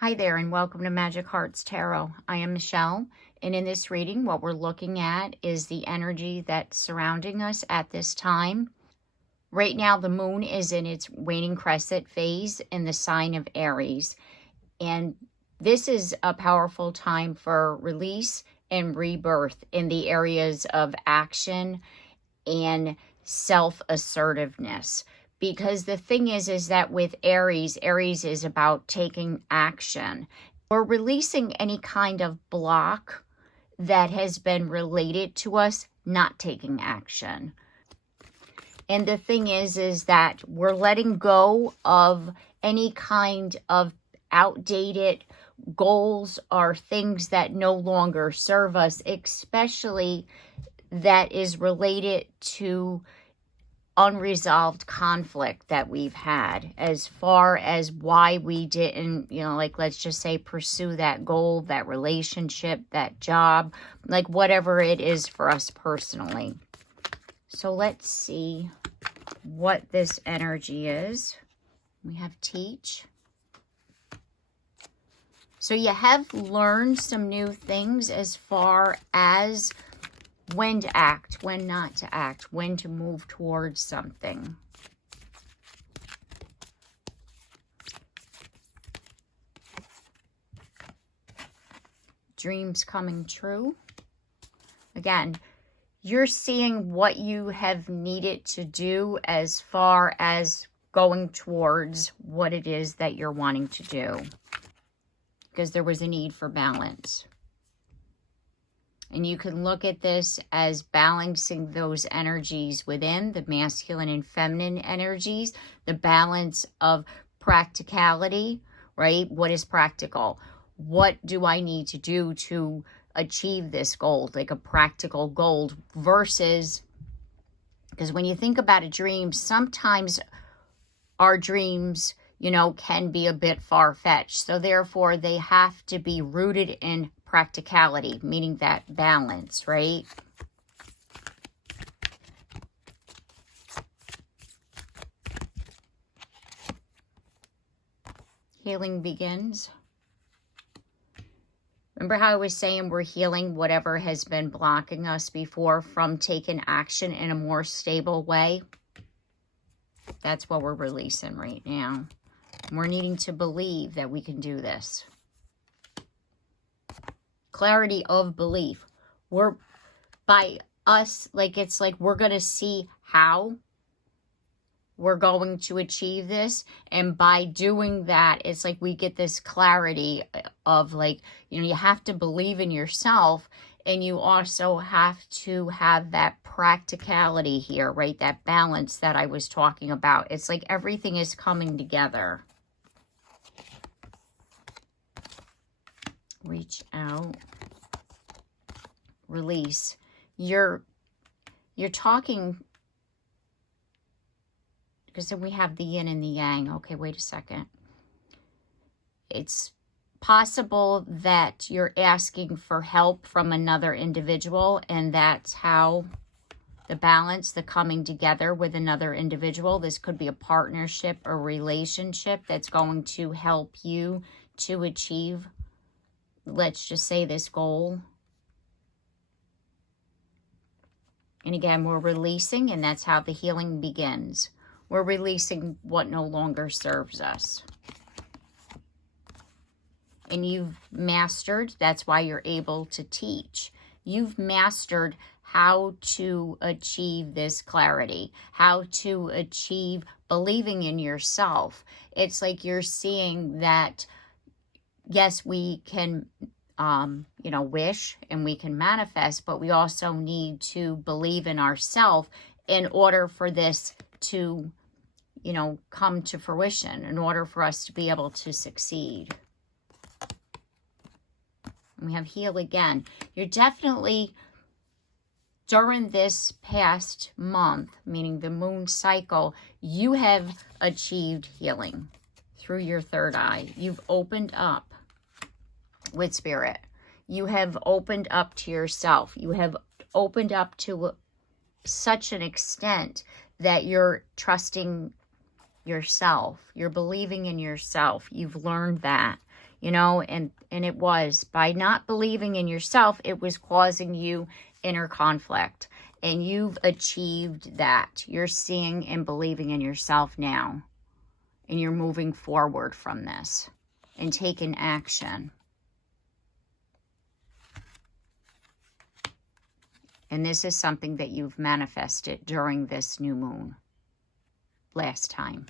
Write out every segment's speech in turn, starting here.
Hi there and welcome to Magic Hearts Tarot. I am Michelle, and in this reading what we're looking at is the energy that's surrounding us at this time. Right now the moon is in its waning crescent phase in the sign of Aries, and this is a powerful time for release and rebirth in the areas of action and self-assertiveness. Because the thing is that with Aries is about taking action. We're releasing any kind of block that has been related to us not taking action. And the thing is that we're letting go of any kind of outdated goals or things that no longer serve us, especially that is related to unresolved conflict that we've had, as far as why we didn't, like, let's just say, pursue that goal, that relationship, that job, like whatever it is for us personally. So let's see what this energy is. We have teach. So you have learned some new things as far as when to act, when not to act, when to move towards something. Dreams coming true. Again, you're seeing what you have needed to do as far as going towards what it is that you're wanting to do. Because there was a need for balance. And you can look at this as balancing those energies within, the masculine and feminine energies, the balance of practicality, right? What is practical? What do I need to do to achieve this goal, like a practical goal, versus, because when you think about a dream, sometimes our dreams, can be a bit far-fetched. So therefore, they have to be rooted in practicality, meaning that balance, right? Healing begins. Remember how I was saying we're healing whatever has been blocking us before from taking action in a more stable way? That's what we're releasing right now. We're needing to believe that we can do this. Clarity of belief. We're, by us, it's like we're going to see how we're going to achieve this. And by doing that, it's like we get this clarity of you have to believe in yourself. And you also have to have that practicality here, right? That balance that I was talking about. It's like everything is coming together. Reach out. Release. You're talking, because then we have the yin and the yang. Okay, wait a second. It's possible that you're asking for help from another individual, and that's how the balance, the coming together with another individual. This could be a partnership or relationship that's going to help you to achieve, let's just say, this goal. And again, we're releasing, and that's how the healing begins. We're releasing what no longer serves us. And you've mastered, that's why you're able to teach. You've mastered how to achieve this clarity, how to achieve believing in yourself. It's like you're seeing that, yes, we can wish and we can manifest, but we also need to believe in ourselves in order for this to, come to fruition, in order for us to be able to succeed. And we have heal again. You're definitely, during this past month, meaning the moon cycle, you have achieved healing through your third eye. You've opened up with spirit. You have opened up to yourself. You have opened up to such an extent that you're trusting yourself. You're believing in yourself. You've learned that. you know, and it was. By not believing in yourself, it was causing you inner conflict. And you've achieved that. You're seeing and believing in yourself now. And you're moving forward from this and taking action. And this is something that you've manifested during this new moon last time.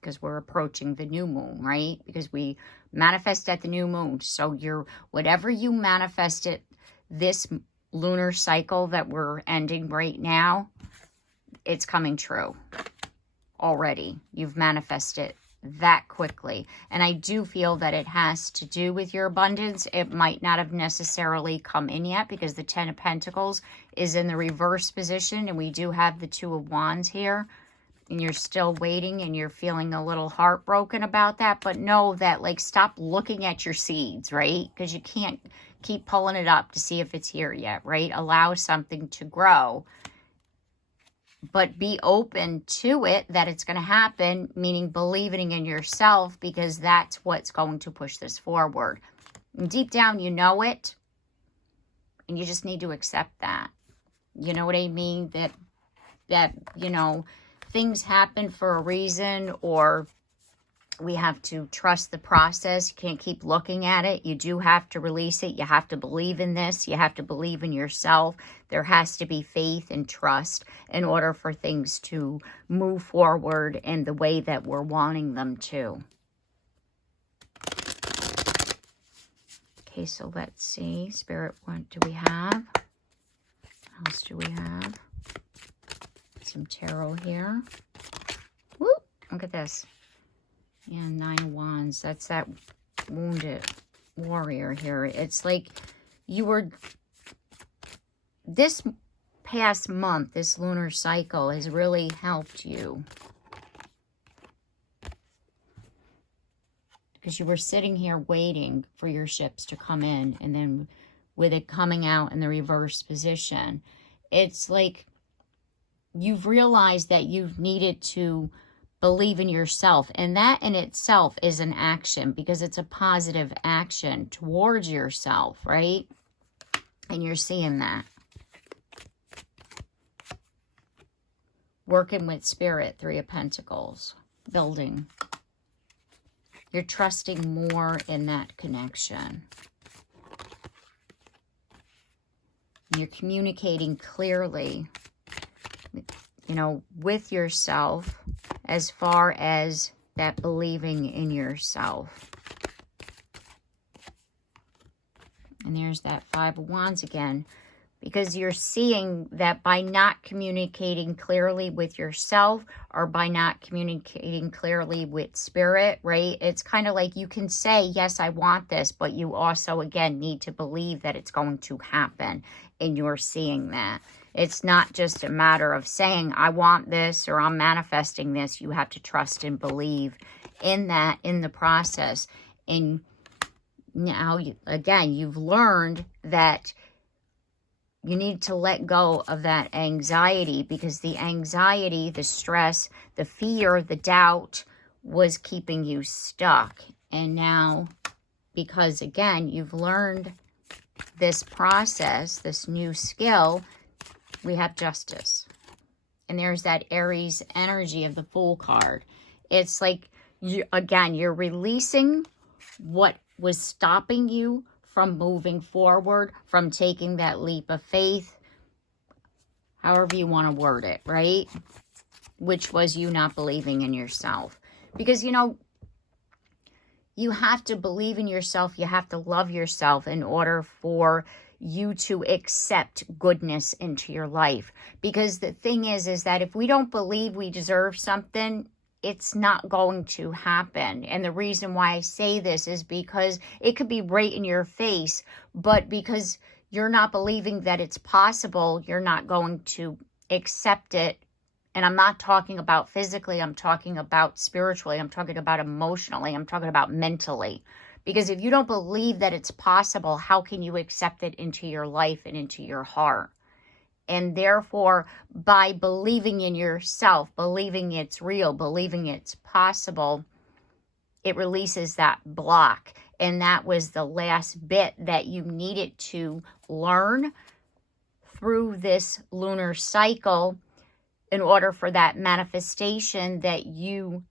Because we're approaching the new moon, right? Because we manifest at the new moon. So whatever you manifested this lunar cycle that we're ending right now, it's coming true already. You've manifested that quickly. And I do feel that it has to do with your abundance. It might not have necessarily come in yet because the Ten of Pentacles is in the reverse position. And we do have the Two of Wands here. And you're still waiting and you're feeling a little heartbroken about that. But know that, like, stop looking at your seeds, right? Because you can't keep pulling it up to see if it's here yet, right? Allow something to grow. But be open to it, that it's going to happen, meaning believing in yourself, because that's what's going to push this forward. And deep down, you know it. And you just need to accept that. You know what I mean? That you know, things happen for a reason, or we have to trust the process. You can't keep looking at it. You do have to release it. You have to believe in this. You have to believe in yourself. There has to be faith and trust in order for things to move forward in the way that we're wanting them to. Okay, so let's see. Spirit, what do we have? What else do we have? Some tarot here. Woo! Look at this. Yeah, Nine of Wands. That's that wounded warrior here. It's like you were... This past month, this lunar cycle has really helped you. Because you were sitting here waiting for your ships to come in. And then with it coming out in the reverse position, it's like you've realized that you've needed to believe in yourself. And that in itself is an action, because it's a positive action towards yourself, right? And you're seeing that. Working with Spirit, Three of Pentacles. Building. You're trusting more in that connection. You're communicating clearly, you know, with yourself, as far as that believing in yourself. And there's that Five of Wands again. Because you're seeing that by not communicating clearly with yourself, or by not communicating clearly with Spirit, right? It's kind of like you can say, yes, I want this, but you also, again, need to believe that it's going to happen. And you're seeing that. It's not just a matter of saying, I want this, or I'm manifesting this. You have to trust and believe in that, in the process. And now, again, you've learned that you need to let go of that anxiety, because the anxiety, the stress, the fear, the doubt was keeping you stuck. And now, because again, you've learned this process, this new skill, we have justice. And there's that Aries energy of the Fool card. It's like, again, you're releasing what was stopping you from moving forward, from taking that leap of faith, however you want to word it, right? Which was you not believing in yourself. Because, you know, you have to believe in yourself. You have to love yourself in order for you to accept goodness into your life. Because the thing is that if we don't believe we deserve something, it's not going to happen. And the reason why I say this is because it could be right in your face, but because you're not believing that it's possible, you're not going to accept it. And I'm not talking about physically, I'm talking about spiritually, I'm talking about emotionally, I'm talking about mentally. Because if you don't believe that it's possible, how can you accept it into your life and into your heart? And therefore, by believing in yourself, believing it's real, believing it's possible, it releases that block. and that was the last bit that you needed to learn through this lunar cycle in order for that manifestation that you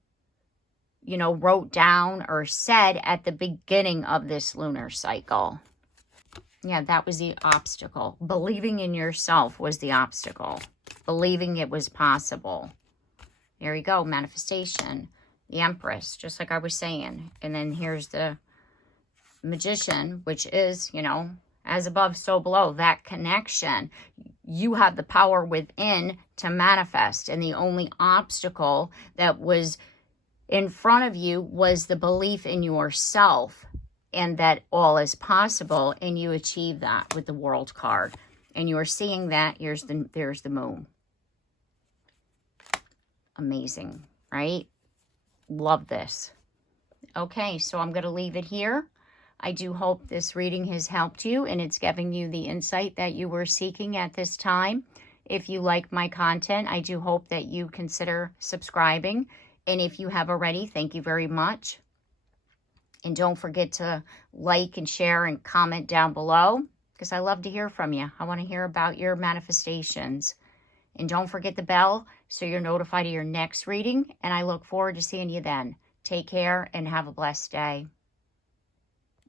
wrote down or said at the beginning of this lunar cycle. Yeah, that was the obstacle. Believing in yourself was the obstacle. Believing it was possible. There you go, manifestation. The Empress, just like I was saying. And then here's the Magician, which is, as above, so below. That connection. You have the power within to manifest. And the only obstacle that was in front of you was the belief in yourself and that all is possible, and you achieve that with the World card. And you are seeing that. There's the Moon. Amazing, right? Love this. Okay, so I'm going to leave it here. I do hope this reading has helped you and it's giving you the insight that you were seeking at this time. If you like my content, I do hope that you consider subscribing. And if you have already, thank you very much. And don't forget to like and share and comment down below, because I love to hear from you. I want to hear about your manifestations. And don't forget the bell so you're notified of your next reading. And I look forward to seeing you then. Take care and have a blessed day.